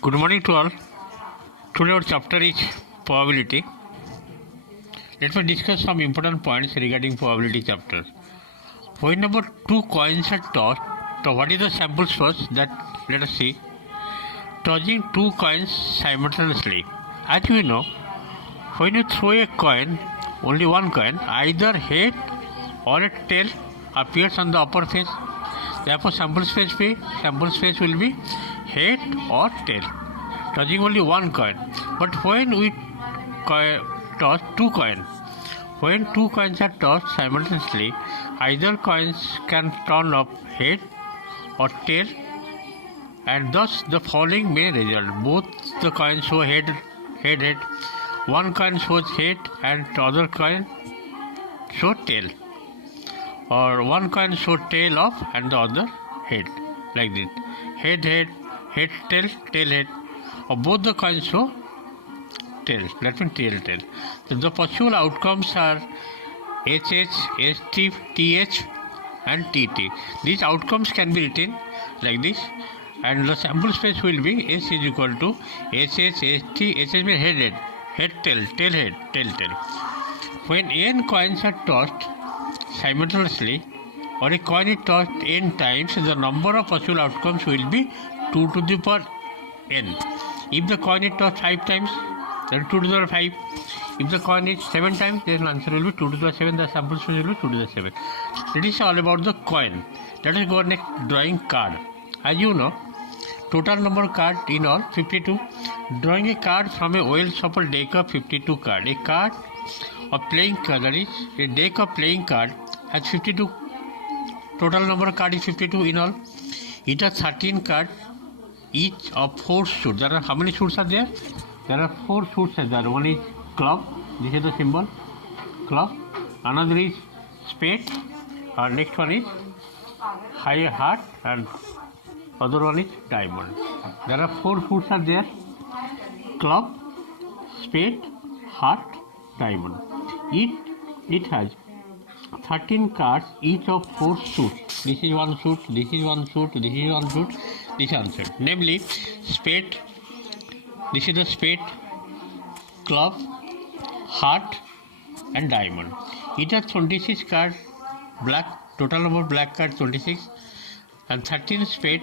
Good morning to all. Today our chapter is probability. Let me discuss some important points regarding probability chapter. Point number 2, coins are tossed. So what is the sample source? That let us see. Tossing two coins simultaneously. As we know, when you throw a coin, only one coin, either head or a tail appears on the upper face. Therefore sample space will be head or tail. Tossing only one coin. But when we toss two coins, when two coins are tossed simultaneously, either coins can turn up head or tail, and thus the following may result. Both the coins show head. One coin shows head and the other coin show tail. Or one coin show tail off and the other head. Like this. Head, tail, head. Or both the coins show tail. That means tail. So the possible outcomes are HH, ST, TH and TT. These outcomes can be written like this, and the sample space will be S is equal to HH, ST, HH means head, tail, tail. When n coins are tossed simultaneously, or a coin is tossed n times, the number of possible outcomes will be 2 to the power n. If the coin is tossed 5 times, then 2 to the power 5. If the coin is 7 times, then the answer will be 2 to the power 7. The sample space will be 2 to the 7. It is all about the coin. Let us go next, drawing card. As you know, total number of cards in all 52. Drawing a card from a well shuffled deck of 52 cards. A card of playing card, that is, a deck of playing card has 52. Total number of cards is 52 in all. It has 13 cards, each of 4 suits. There are how many suits are there? There are 4 suits are there. One is club. This is the symbol, club. Another is spade. Next one is high heart, and other one is diamond. There are 4 suits are there: club, spade, heart, diamond. It has 13 cards, each of 4 suits. This is one suit, this is one suit, this is one suit, this is one suit. Namely, spade. This is the spade, club, heart, and diamond. It has 26 cards, black. Total number of black cards 26, and 13 spade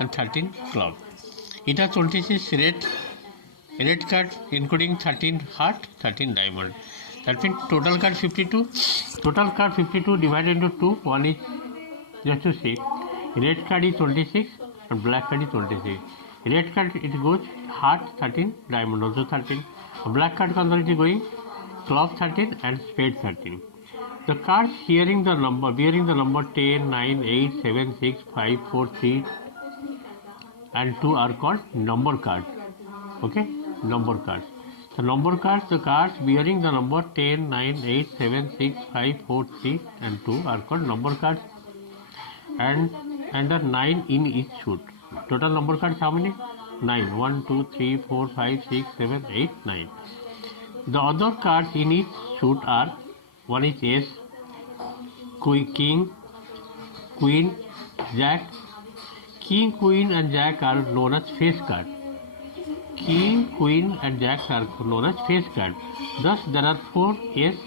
and 13 club. It has 26 red cards, including 13 heart, 13 diamond. That means total card 52. Total card 52 divided into 2. One is, just to see, red card is 26 and black card is 26. Red card it goes heart 13, diamond also 13. Black card it is going club 13 and spade 13. The cards bearing the number 10, 9, 8, 7, 6, 5, 4, 3 and 2 are called number cards. Okay, number cards. The number cards, the cards bearing the number 10, 9, 8, 7, 6, 5, 4, 3 and 2 are called number cards, and are 9 in each suit. Total number cards how many? 9. 1, 2, 3, 4, 5, 6, 7, 8, 9. The other cards in each suit are: one is ace, king, queen, jack. King, queen and jack are known as face cards. King, queen and jack are known as face cards. Thus there are 4 ace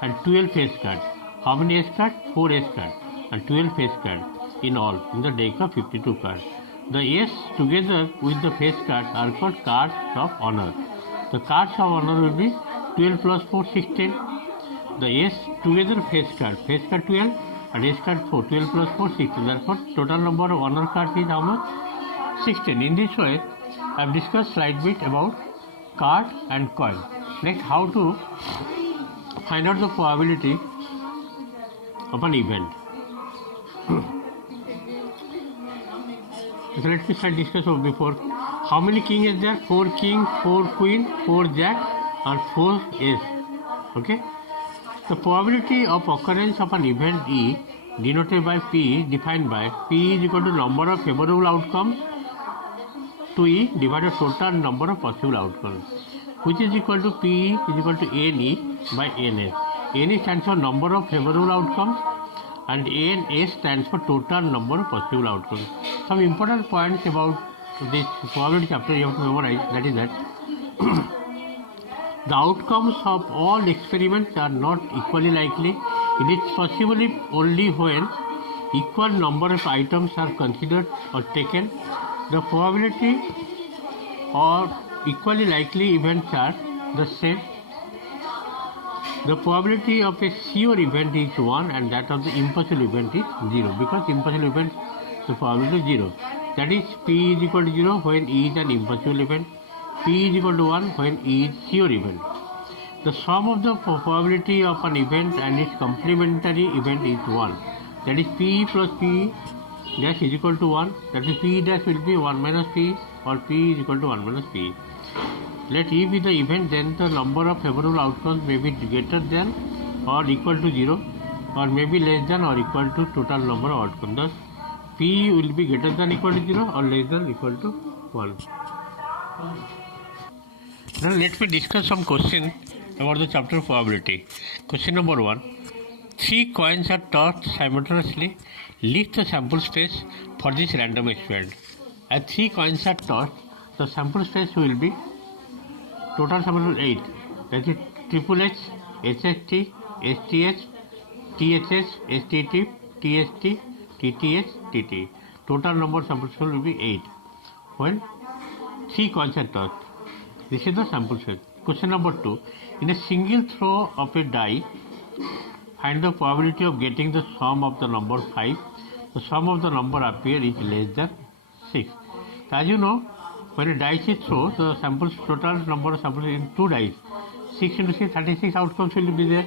and 12 face cards. How many ace cards? 4 ace cards and 12 face cards in all in the deck of 52 cards. The ace together with the face cards are called cards of honor. The cards of honor will be 12 plus 4, 16. The ace together face card 12 and ace card 4, 12 plus 4, 16. Therefore total number of honor cards is how much? 16. In this way I have discussed slight bit about card and coin. Next, how to find out the probability of an event. So let me start discuss before. How many king is there? 4 king, 4 queen, 4 jack and 4 ace. Okay. The probability of occurrence of an event E, denoted by P, defined by P is equal to number of favorable outcomes to E divided total number of possible outcomes, which is equal to P is equal to NE by NS. NE stands for number of favorable outcomes and ANS stands for total number of possible outcomes. Some important points about this probability chapter you have to memorize, that is that the outcomes of all experiments are not equally likely. It is possible only when equal number of items are considered or taken. The probability or equally likely events are the same. The probability of a sure event is 1 and that of the impossible event is 0, because impossible event the probability is 0. That is P is equal to 0 when E is an impossible event. P is equal to 1 when E is sure event. The sum of the probability of an event and its complementary event is 1. That is P plus P dash is equal to 1. That is P dash will be 1 minus P, or P is equal to 1 minus P. Let E be the event, then the number of favorable outcomes may be greater than or equal to 0, or may be less than or equal to total number of outcomes. Thus, P will be greater than equal to 0 or less than equal to 1. Now let me discuss some questions about the chapter probability. Question number 1. 3 coins are tossed simultaneously. List the sample space for this random experiment. As 3 coins are tossed, the sample space will be total sample 8. That is triple H, SST, STH, THS, STT, TST, TTH, TT. Total number of sample space will be 8. When 3 coins are tossed. This is the sample space. Question number 2. In a single throw of a die, find the probability of getting the sum of the number 5. The sum of the number appear is less than 6. As you know, when a dice is thrown, the samples total number of samples in 2 dice. 6 into 6, 36 outcomes will be there.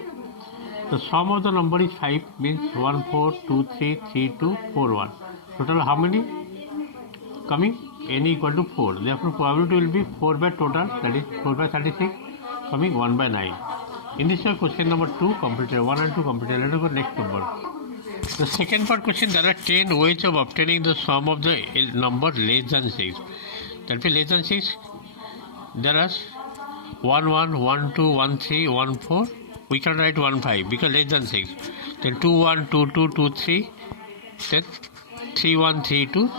The sum of the number is 5, means 1, 4, 2, 3, 3, 2, 4, 1. Total how many coming? N equal to 4. Therefore, probability will be 4 by total, that is 4 by 36, coming 1 by 9. In this way, question number 2 completed, 1 and 2 completed. Let us go next number. The second part question, there are 10 ways of obtaining the sum of the number less than 6. That will less than 6. There are 1, 1, 1, 2, 1, 3, 1, 4. We can write 1, 5 because less than 6. Then 2, 1, 2, 2, 2, 3. Then 3, 1, 3, 2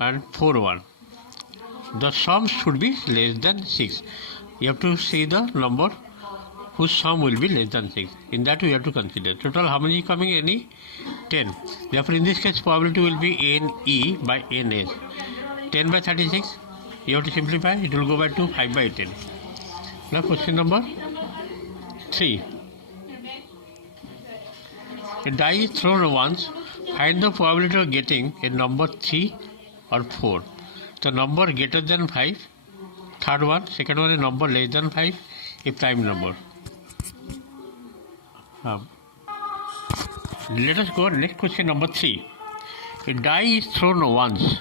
and 4, 1. The sum should be less than 6. You have to see the number whose sum will be less than 6. In that we have to consider. Total how many coming? Any? 10. Therefore in this case probability will be NE by NS. 10 by 36. You have to simplify. It will go by 2. 5 by 10. Now question number 3. A die is thrown once. Find the probability of getting a number 3 or 4. The number greater than 5. Third one. Second one, a number less than 5. A prime number. Let us go next question number 3. A die is thrown once.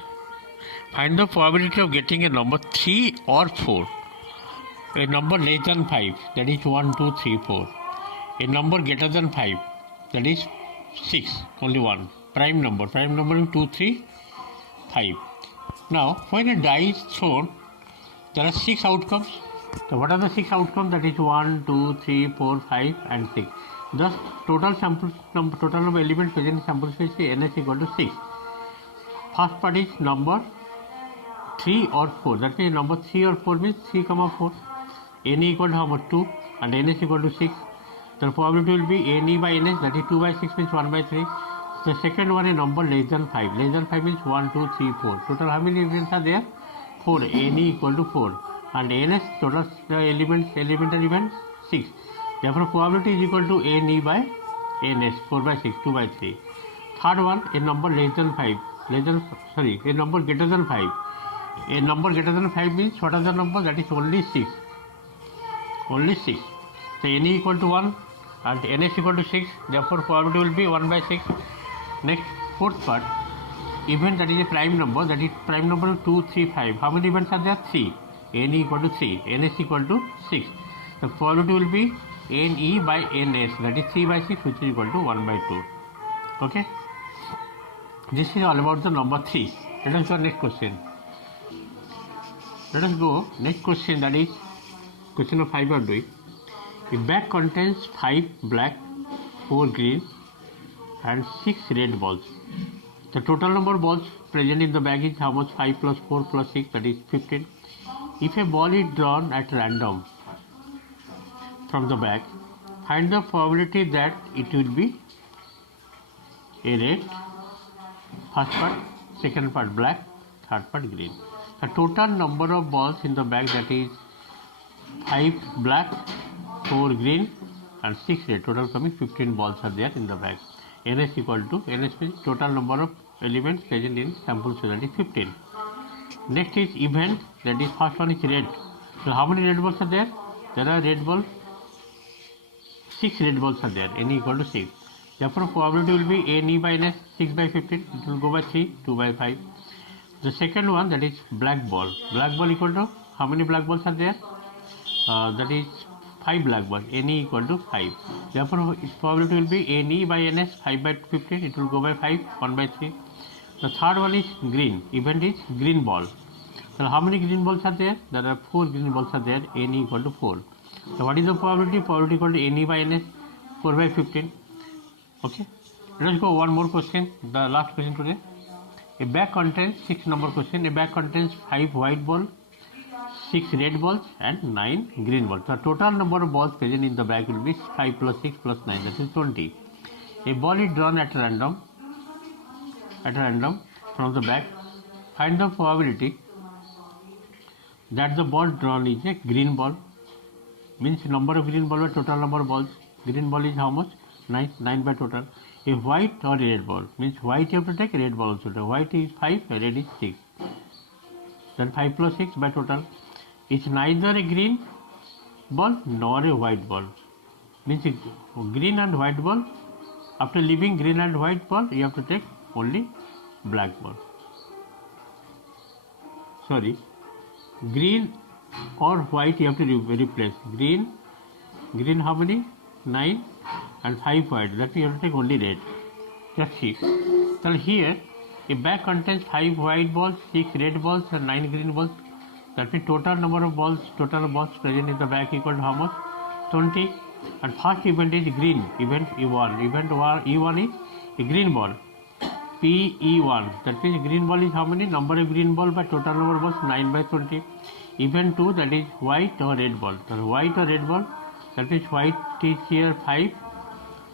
Find the probability of getting a number 3 or 4. A number less than 5, that is 1, 2, 3, 4. A number greater than 5, that is 6, only 1. Prime number is 2, 3, 5. Now, when a die is thrown, there are 6 outcomes. So, what are the 6 outcomes? That is 1, 2, 3, 4, 5 and 6. Thus, total number of elements present in sample space is Ns equal to 6. First part is number 3 or 4. That means number 3 or 4 means 3, 4. N equal to how much? 2 and Ns equal to 6. The probability will be Ne by Ns, that is 2 by 6 means 1 by 3. The second one, a number less than 5. Less than 5 means 1, 2, 3, 4. Total how many events are there? 4. Ne equal to 4. And Ns, total elemental events 6. Therefore, probability is equal to Ne by Ns, 4 by 6, 2 by 3. Third one, a number less than 5. A number greater than 5. A number greater than 5 means what are the number? That is only 6. Only 6. So N equal to 1 and Ns equal to 6. Therefore, probability will be 1 by 6. Next, fourth part, event that is a prime number, that is prime number 2, 3, 5. How many events are there? 3. N equal to 3. Ns equal to 6. The probability will be Ne by Ns, that is 3 by 6, which is equal to 1 by 2. Okay. This is all about the number 3. Let us go next question. Let us go next question, that is question number 5 are doing. The bag contains 5 black, 4 green and 6 red balls. The total number of balls present in the bag is how much? 5 plus 4 plus 6, that is 15. If a ball is drawn at random from the bag, find the probability that it will be a red, first part, second part black, third part green. The total number of balls in the bag, that is 5 black, 4 green and 6 red, total coming 15 balls are there in the bag. NS equal to, NS means total number of elements present in sample, so that is 15. Next is event, that is first one is red. So how many red balls are there? There are red balls, 6 red balls are there, N equal to 6. Therefore probability will be N E by NS, 6 by 15, it will go by 3, 2 by 5. The second one, that is black ball. Black ball equal to, how many black balls are there? That is 5 black balls, Ne equal to 5. Therefore its probability will be Ne by Ns, 5 by 15, it will go by 5, 1 by 3. The third one is green, event is green ball. So how many green balls are there? There are 4 green balls are there, Ne equal to 4. So what is the probability? Probability equal to Ne by Ns, 4 by 15. Okay, let us go one more question, the last question today. A bag contains 6 number question. A bag contains 5 white balls, 6 red balls and 9 green balls. The total number of balls present in the bag will be 5 plus 6 plus 9, that is 20. A ball is drawn at random from the bag. Find the probability that the ball drawn is a green ball. Means number of green balls by total number of balls. Green ball is how much? 9 by total. A white or red ball, means white you have to take, red ball also take. White is 5, red is 6. Then 5 plus 6 by total. It's neither a green ball nor a white ball. Means green and white ball. After leaving green and white ball, you have to take only black ball. Sorry, green or white you have to replace. Green how many? 9 and 5 white, that you have to take only red. Just see. So here a bag contains 5 white balls, 6 red balls and 9 green balls. That means total number of balls, present in the bag equal to how much? 20. And first event is green, event E1. Event E1 is a green ball, PE1. That means green ball is how many? Number of green ball by total number of balls, 9 by 20. Event 2, that is white or red ball. So white or red ball, that means white is here 5,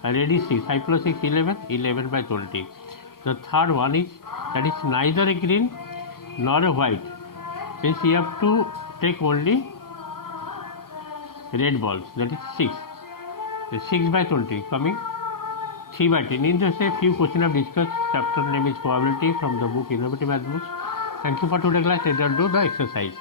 red is 6, 5 plus 6, 11 by 20. The third one is, that is neither a green nor a white. Since you have to take only red balls, that is 6. The 6 by 20 coming 3 by 10. In this a few questions I have discussed. Chapter name is probability from the book Innovative Math Books. Thank you for today's class. Let us do the exercise.